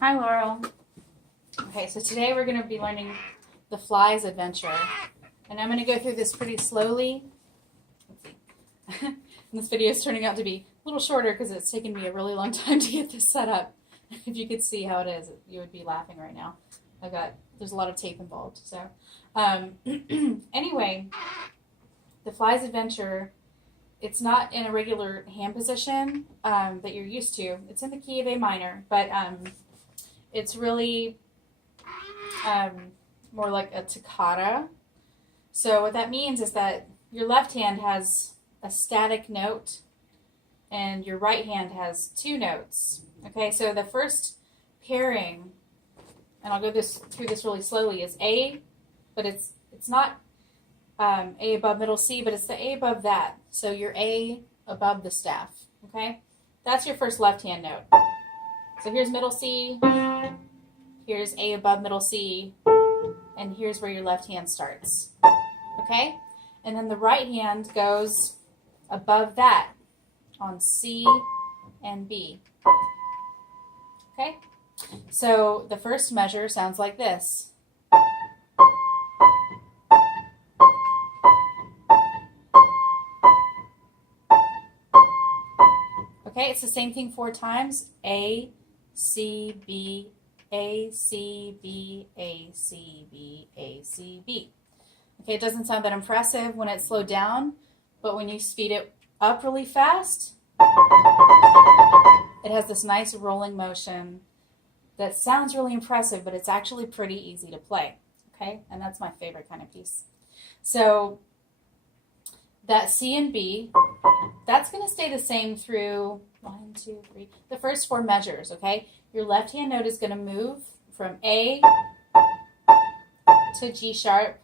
Hi, Laurel. Okay, so today we're going to be learning the Fly's Adventure. And I'm going to go through this pretty slowly. Let's see. And this video is turning out to be a little shorter because it's taken me a really long time to get this set up. If you could see how it is, you would be laughing right now. There's a lot of tape involved. So, anyway, the Fly's Adventure, it's not in a regular hand position that you're used to. It's in the key of A minor, but it's really more like a toccata. So what that means is that your left hand has a static note and your right hand has two notes. Okay, so the first pairing, and I'll go through this really slowly, is A, but it's not A above middle C, but it's the A above that. So your A above the staff. Okay, that's your first left hand note. So here's middle C, here's A above middle C, and here's where your left hand starts. Okay, and then the right hand goes above that on C and B. Okay, so the first measure sounds like this. Okay, it's the same thing 4 times. A, C, B, A, C, B, A, C, B, A, C, B. Okay, it doesn't sound that impressive when it's slowed down, but when you speed it up really fast, it has this nice rolling motion that sounds really impressive, but it's actually pretty easy to play. Okay, and that's my favorite kind of piece. So that C and B, that's going to stay the same through 1, 2, 3, the first 4 measures. Okay, your left hand note is going to move from A to G sharp.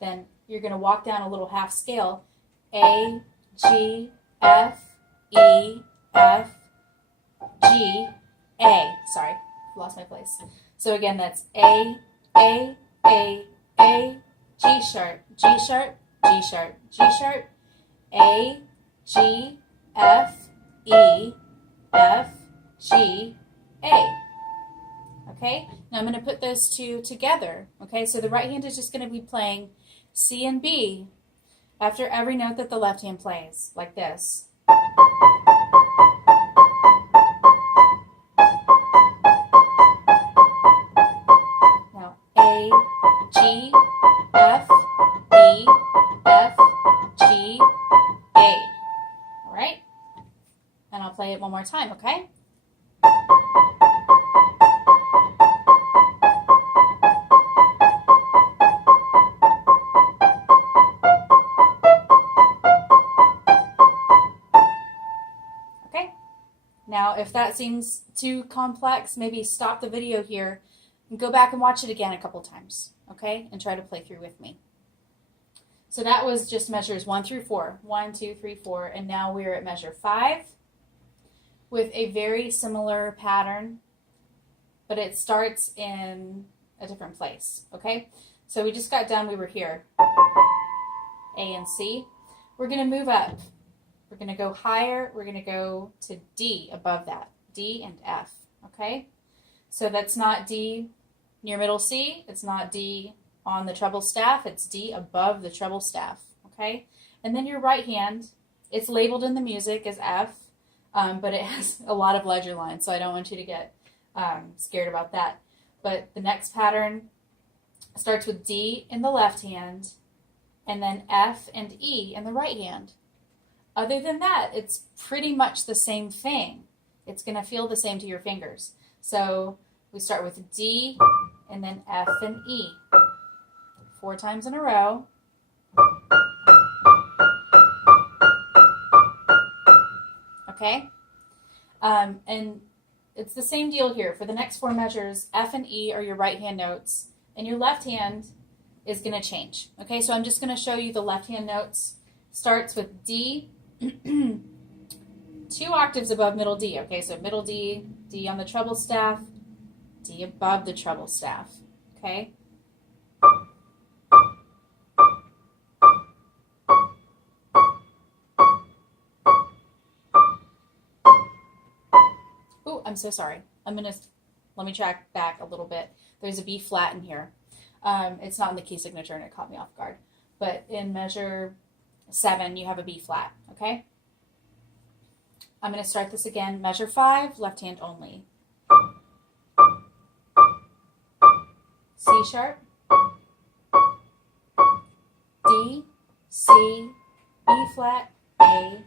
Then you're going to walk down a little half scale. A, G, F, E, F, G, A. Sorry, lost my place. So again, that's A, G sharp, G sharp, G sharp, G sharp, A, G, F, E, F, G, A. Okay, now I'm going to put those two together. Okay, so the right hand is just going to be playing C and B after every note that the left hand plays, like this. Now, A, G, F, E, F, G, A. All right? And I'll play it one more time, okay? Okay? Now, if that seems too complex, maybe stop the video here and go back and watch it again a couple times, okay? And try to play through with me. So that was just measures 1 through 4. 1, 2, 3, 4. And now we're at measure 5 with a very similar pattern, but it starts in a different place, okay? So we just got done, we were here, A and C. We're going to move up. We're going to go higher. We're going to go to D above that, D and F, okay? So that's not D near middle C. It's not D on the treble staff. It's D above the treble staff, okay? And then your right hand, it's labeled in the music as F, but it has a lot of ledger lines, so I don't want you to get scared about that. But the next pattern starts with D in the left hand, and then F and E in the right hand. Other than that, it's pretty much the same thing. It's going to feel the same to your fingers. So we start with D and then F and E. 4 times in a row. Okay? And it's the same deal here. For the next 4 measures, F and E are your right hand notes, and your left hand is going to change. Okay, so I'm just going to show you the left hand notes. Starts with D, 2 octaves above middle D. Okay, so middle D, D on the treble staff, D above the treble staff. Okay? I'm so sorry. Let me track back a little bit. There's a B flat in here. It's not in the key signature and it caught me off guard. But in measure 7, you have a B flat, okay? I'm going to start this again. Measure 5, left hand only. C sharp, D, C, B flat, A,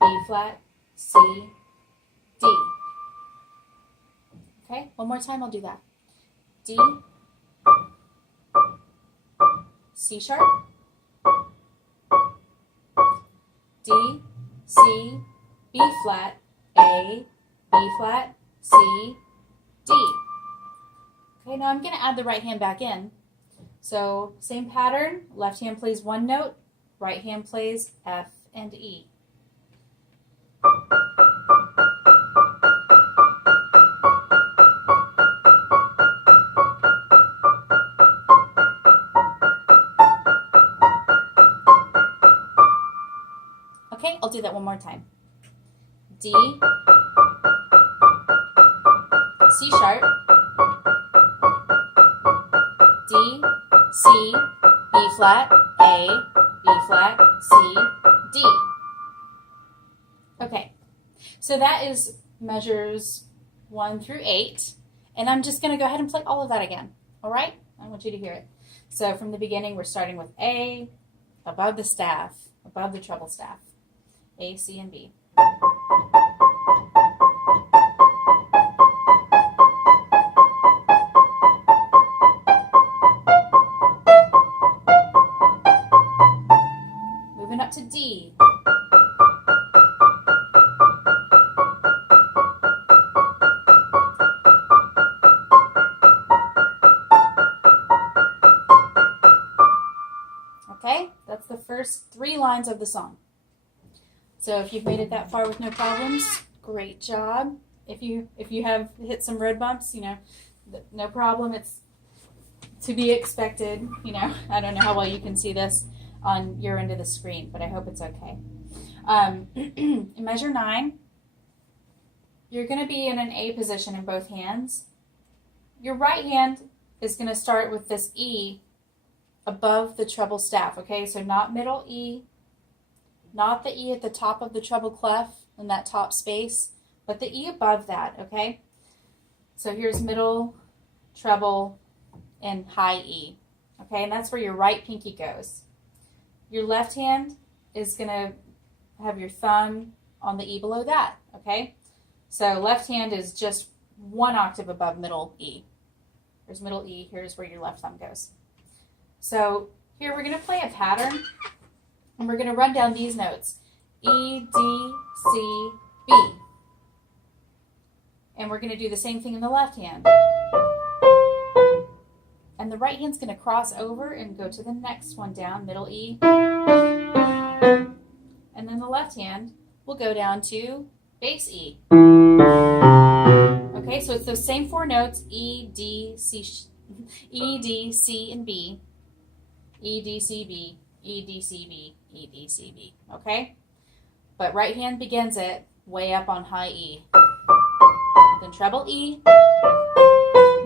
B flat, C, D. Okay, one more time I'll do that. D, C sharp, D, C, B flat, A, B flat, C, D. Okay, now I'm going to add the right hand back in. So same pattern, left hand plays one note, right hand plays F and E. Okay, I'll do that one more time. D, C sharp, D, C, B flat, A, B flat, C, D. Okay, so that is measures 1 through 8, and I'm just going to go ahead and play all of that again, all right? I want you to hear it. So from the beginning, we're starting with A, above the staff, above the treble staff, A, C, and B. Moving up to D. Okay, that's the first 3 lines of the song. So if you've made it that far with no problems, great job. If you have hit some road bumps, no problem. It's to be expected. I don't know how well you can see this on your end of the screen, but I hope it's okay. In measure 9, you're going to be in an A position in both hands. Your right hand is going to start with this E above the treble staff, okay? So not middle E, not the E at the top of the treble clef in that top space, but the E above that, okay? So here's middle, treble, and high E, okay? And that's where your right pinky goes. Your left hand is going to have your thumb on the E below that, okay? So left hand is just 1 octave above middle E. There's middle E, here's where your left thumb goes. So here we're going to play a pattern, and we're going to run down these notes. E, D, C, B. And we're going to do the same thing in the left hand. And the right hand's going to cross over and go to the next one down, middle E. And then the left hand will go down to bass E. Okay, so it's those same 4 notes, E, D, C, and B. E, D, C, B, E, D, C, B, E, D, C, B, okay? But right hand begins it way up on high E. Then treble E,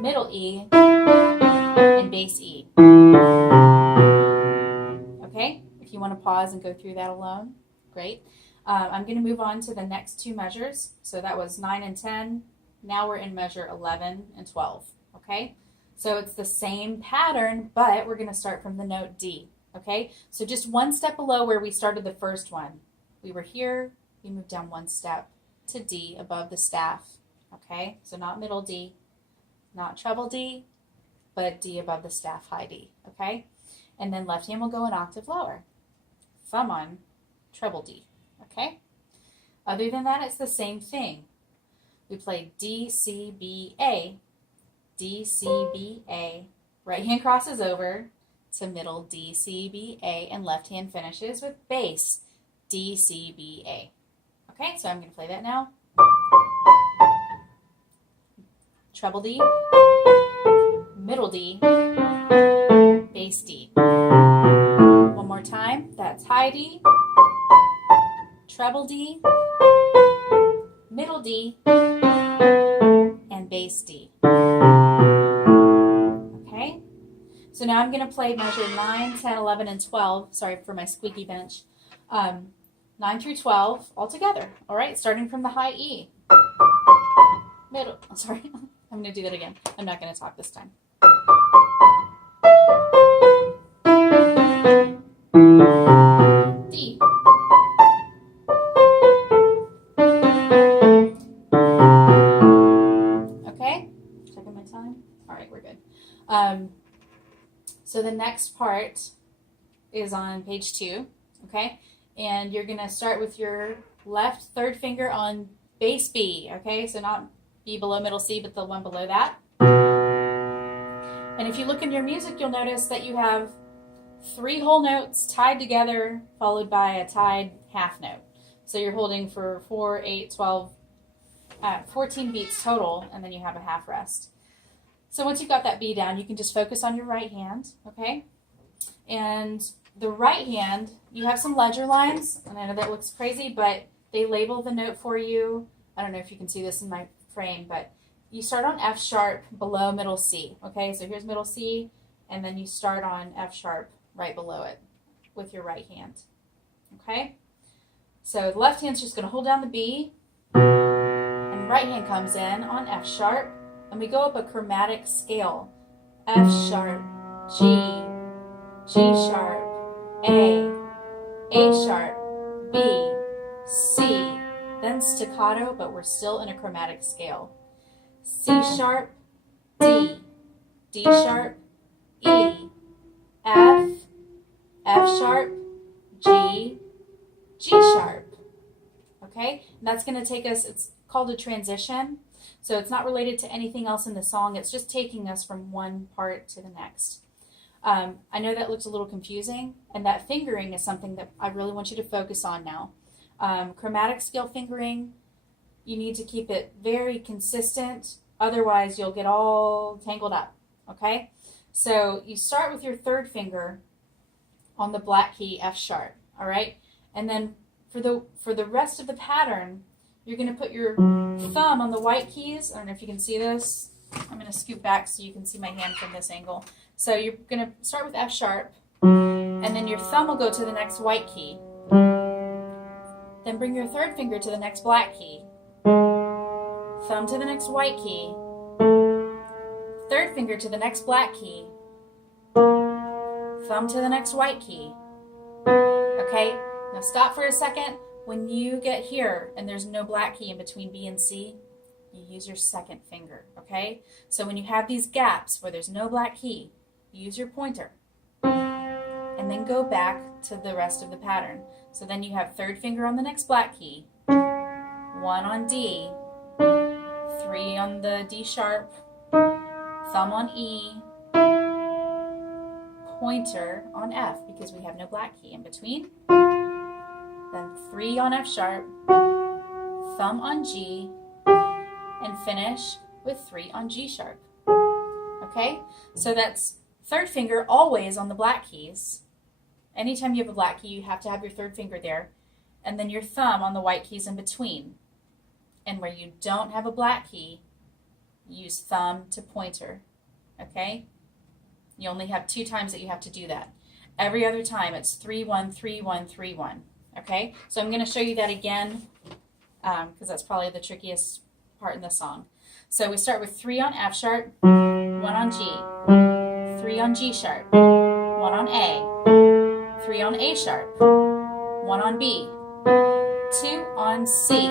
middle E, and bass E. Okay? If you want to pause and go through that alone, great. I'm going to move on to the next 2 measures. So that was 9 and 10. Now we're in measure 11 and 12, okay? So it's the same pattern, but we're going to start from the note D, okay? So just 1 step below where we started the first one. We were here, we moved down 1 step to D above the staff, okay? So not middle D, not treble D, but D above the staff, high D, okay? And then left hand will go an octave lower. Thumb on treble D, okay? Other than that, it's the same thing. We play D, C, B, A, D, C, B, A. Right hand crosses over to middle D, C, B, A, and left hand finishes with bass D, C, B, A. Okay, so I'm going to play that now. Treble D, middle D, bass D. One more time. That's high D, treble D, middle D, bass D. Okay? So now I'm going to play measure 9, 10, 11, and 12. Sorry for my squeaky bench. 9 through 12 all together. All right? Starting from the high E. Middle. Sorry. I'm going to do that again. I'm not going to talk this time. D. Okay? Checking my time. All right, we're good. So the next part is on page 2, okay? And you're going to start with your left third finger on bass B, okay? So not B below middle C, but the one below that. And if you look in your music, you'll notice that you have 3 whole notes tied together, followed by a tied half note. So you're holding for 4, 8, 12, 14 beats total, and then you have a half rest. So once you've got that B down, you can just focus on your right hand, okay? And the right hand, you have some ledger lines, and I know that looks crazy, but they label the note for you. I don't know if you can see this in my frame, but you start on F sharp below middle C, okay? So here's middle C, and then you start on F sharp right below it with your right hand, okay? So the left hand's just going to hold down the B, and right hand comes in on F sharp, and we go up a chromatic scale. F sharp, G, G sharp, A sharp, B, C, then staccato, but we're still in a chromatic scale. C sharp, D, D sharp, E, F, F sharp, G, G sharp. Okay, and that's going to take us, it's called a transition. So it's not related to anything else in the song. It's just taking us from one part to the next. I know that looks a little confusing, and that fingering is something that I really want you to focus on now. Chromatic scale fingering, you need to keep it very consistent. Otherwise, you'll get all tangled up. Okay? So you start with your third finger on the black key F sharp. All right? And then for the rest of the pattern, you're going to put your thumb on the white keys. I don't know if you can see this. I'm going to scoot back so you can see my hand from this angle. So you're going to start with F sharp, and then your thumb will go to the next white key. Then bring your third finger to the next black key. Thumb to the next white key. Third finger to the next black key. Thumb to the next white key. Okay, now stop for a second. When you get here and there's no black key in between B and C, you use your second finger, okay? So when you have these gaps where there's no black key, use your pointer. And then go back to the rest of the pattern. So then you have third finger on the next black key, 1 on D, 3 on the D sharp, thumb on E, pointer on F because we have no black key in between. Then 3 on F sharp, thumb on G, and finish with 3 on G sharp. Okay? So that's third finger always on the black keys. Anytime you have a black key, you have to have your third finger there. And then your thumb on the white keys in between. And where you don't have a black key, use thumb to pointer. Okay? You only have 2 times that you have to do that. Every other time, it's 3, 1, 3, 1, 3, 1. Okay, so I'm going to show you that again because that's probably the trickiest part in the song. So we start with 3 on F sharp, 1 on G, 3 on G sharp, 1 on A, 3 on A sharp, 1 on B, 2 on C,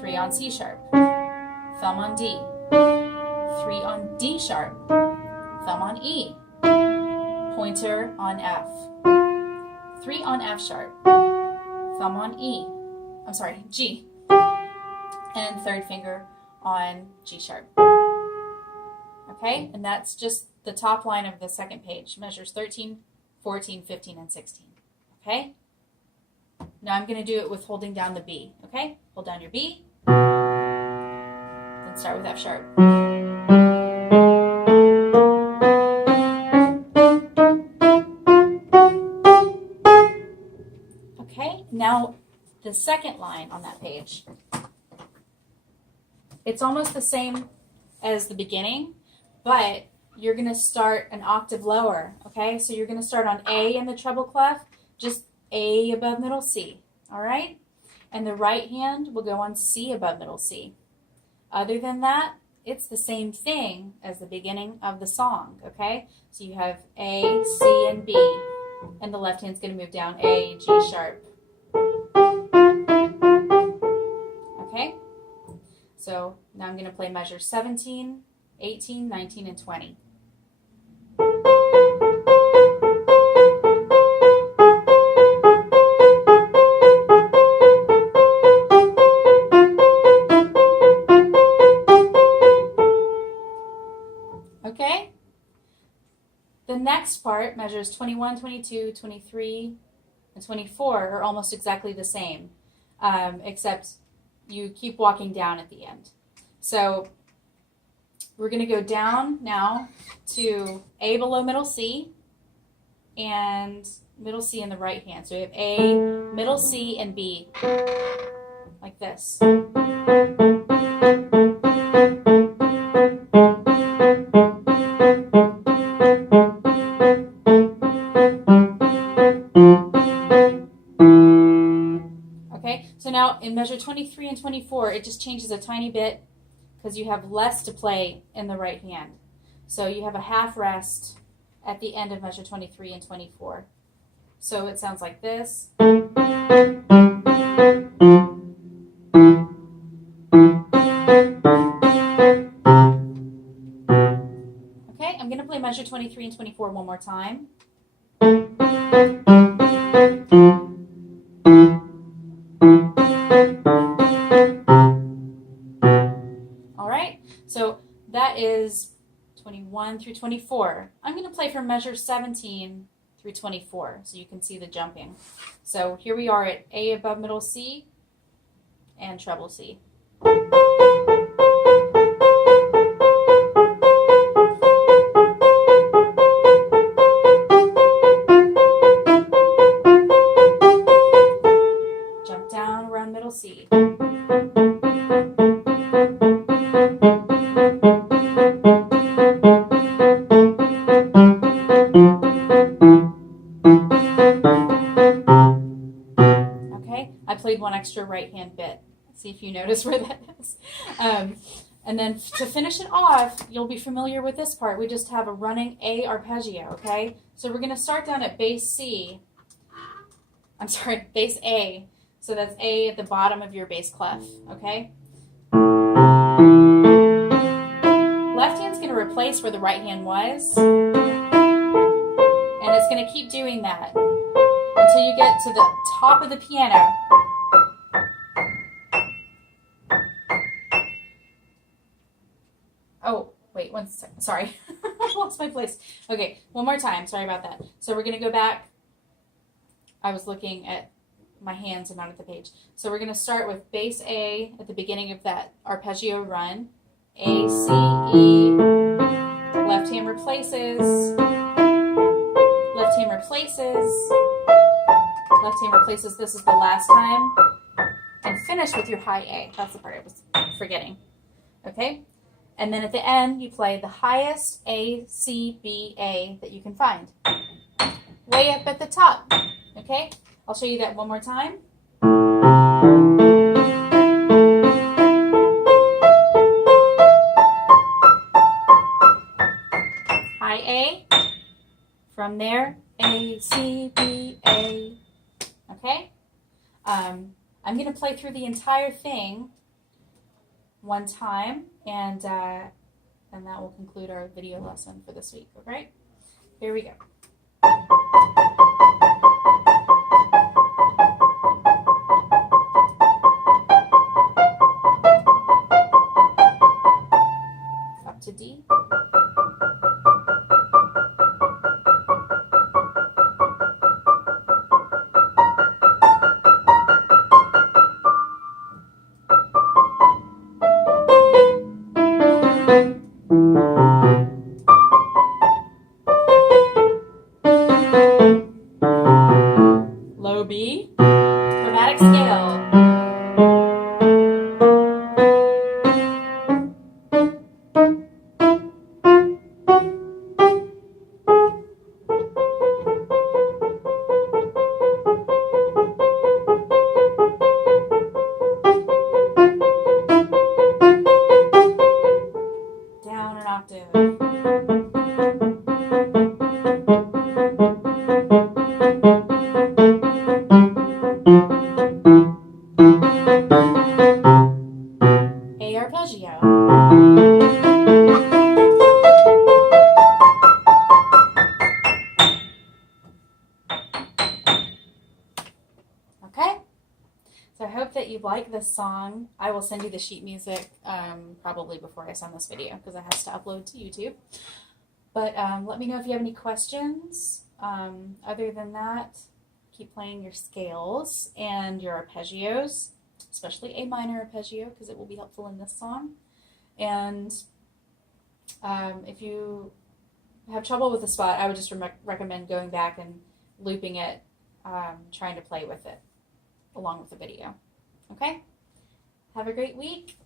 3 on C sharp, thumb on D, 3 on D sharp, thumb on E, pointer on F. 3 on F sharp, thumb on G, and third finger on G sharp. Okay, and that's just the top line of the second page. Measures 13, 14, 15, and 16. Okay? Now I'm going to do it with holding down the B. Okay? Hold down your B, then start with F sharp. Now, the second line on that page, it's almost the same as the beginning, but you're going to start an octave lower, okay? So you're going to start on A in the treble clef, just A above middle C, all right? And the right hand will go on C above middle C. Other than that, it's the same thing as the beginning of the song, okay? So you have A, C, and B, and the left hand's going to move down A, G sharp. Okay? So now I'm going to play measure 17, 18, 19, and 20. Okay? The next part, measures 21, 22, 23, and 24 are almost exactly the same, except you keep walking down at the end. So we're going to go down now to A below middle C and middle C in the right hand. So we have A, middle C, and B, like this. Okay, so now in measure 23 and 24, it just changes a tiny bit because you have less to play in the right hand. So you have a half rest at the end of measure 23 and 24. So it sounds like this. Okay, I'm going to play measure 23 and 24 one more time. All right, so that is 21 through 24. I'm going to play from measure 17 through 24 so you can see the jumping. So here we are at A above middle C and treble C. Jump down around middle C. Okay, I played one extra right hand bit. See if you notice where that is. And then to finish it off, you'll be familiar with this part. We just have a running A arpeggio, okay? So we're going to start down at bass C. I'm sorry, bass A. So that's A at the bottom of your bass clef, okay? Left hand's going to replace where the right hand was. And it's going to keep doing that until you get to the top of the piano. Oh, wait, one second. Sorry. I lost my place. Okay, one more time. Sorry about that. So we're going to go back. I was looking at my hands and not at the page. So we're going to start with bass A at the beginning of that arpeggio run. A, C, E. Left hand replaces. Left hand replaces. Left hand replaces. This is the last time. And finish with your high A. That's the part I was forgetting. Okay? And then at the end, you play the highest A, C, B, A that you can find. Way up at the top. Okay? I'll show you that one more time. High A. From there, A, C, B, A. Okay? I'm going to play through the entire thing one time, and that will conclude our video lesson for this week. Okay? Here we go. Up to D. octave. A arpeggio. Okay? So I hope that you like this song. I will send you the sheet music probably before I send this video because it has to upload to YouTube. But let me know if you have any questions. Other than that, keep playing your scales and your arpeggios, especially A minor arpeggio because it will be helpful in this song. And if you have trouble with the spot, I would just recommend going back and looping it, trying to play with it along with the video. Okay? Have a great week.